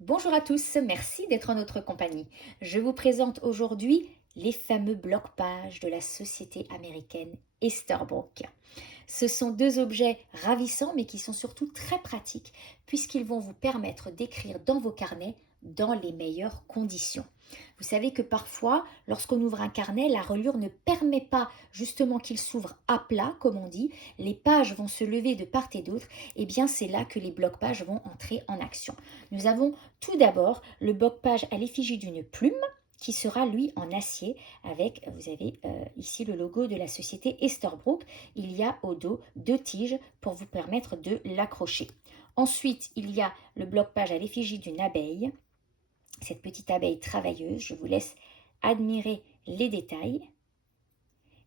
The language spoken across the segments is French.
Bonjour à tous, merci d'être en notre compagnie. Je vous présente aujourd'hui les fameux blocs-pages de la société américaine Esterbrook. Ce sont deux objets ravissants mais qui sont surtout très pratiques puisqu'ils vont vous permettre d'écrire dans vos carnets dans les meilleures conditions. Vous savez que parfois, lorsqu'on ouvre un carnet, la reliure ne permet pas justement qu'il s'ouvre à plat, comme on dit. Les pages vont se lever de part et d'autre. Et bien, c'est là que les blocs-pages vont entrer en action. Nous avons tout d'abord le bloc-page à l'effigie d'une plume qui sera lui en acier avec, vous avez ici le logo de la société Esterbrook. Il y a au dos deux tiges pour vous permettre de l'accrocher. Ensuite, il y a le bloc-page à l'effigie d'une abeille, cette petite abeille travailleuse. Je vous laisse admirer les détails.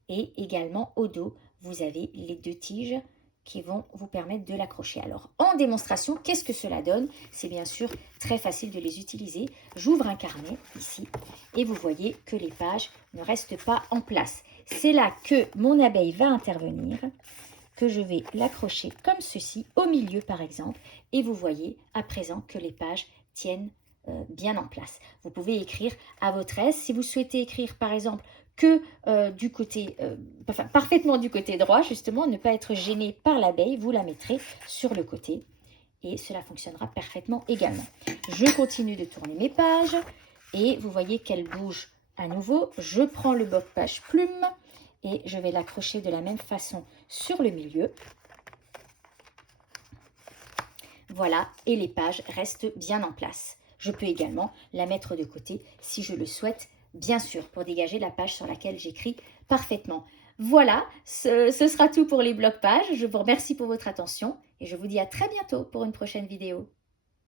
Et également au dos, vous avez les deux tiges qui vont vous permettre de l'accrocher. Alors, en démonstration, qu'est-ce que cela donne? C'est bien sûr très facile de les utiliser. J'ouvre un carnet ici et vous voyez que les pages ne restent pas en place. C'est là que mon abeille va intervenir, que je vais l'accrocher comme ceci, au milieu par exemple, et vous voyez à présent que les pages tiennent bien en place. Vous pouvez écrire à votre aise. Si vous souhaitez écrire par exemple que du côté, parfaitement du côté droit, justement, ne pas être gêné par l'abeille, vous la mettrez sur le côté et cela fonctionnera parfaitement également. Je continue de tourner mes pages et vous voyez qu'elles bougent à nouveau. Je prends le bloc-page plume et je vais l'accrocher de la même façon sur le milieu. Voilà, et les pages restent bien en place. Je peux également la mettre de côté si je le souhaite, bien sûr, pour dégager la page sur laquelle j'écris parfaitement. Voilà, ce sera tout pour les blocs-pages. Je vous remercie pour votre attention et je vous dis à très bientôt pour une prochaine vidéo.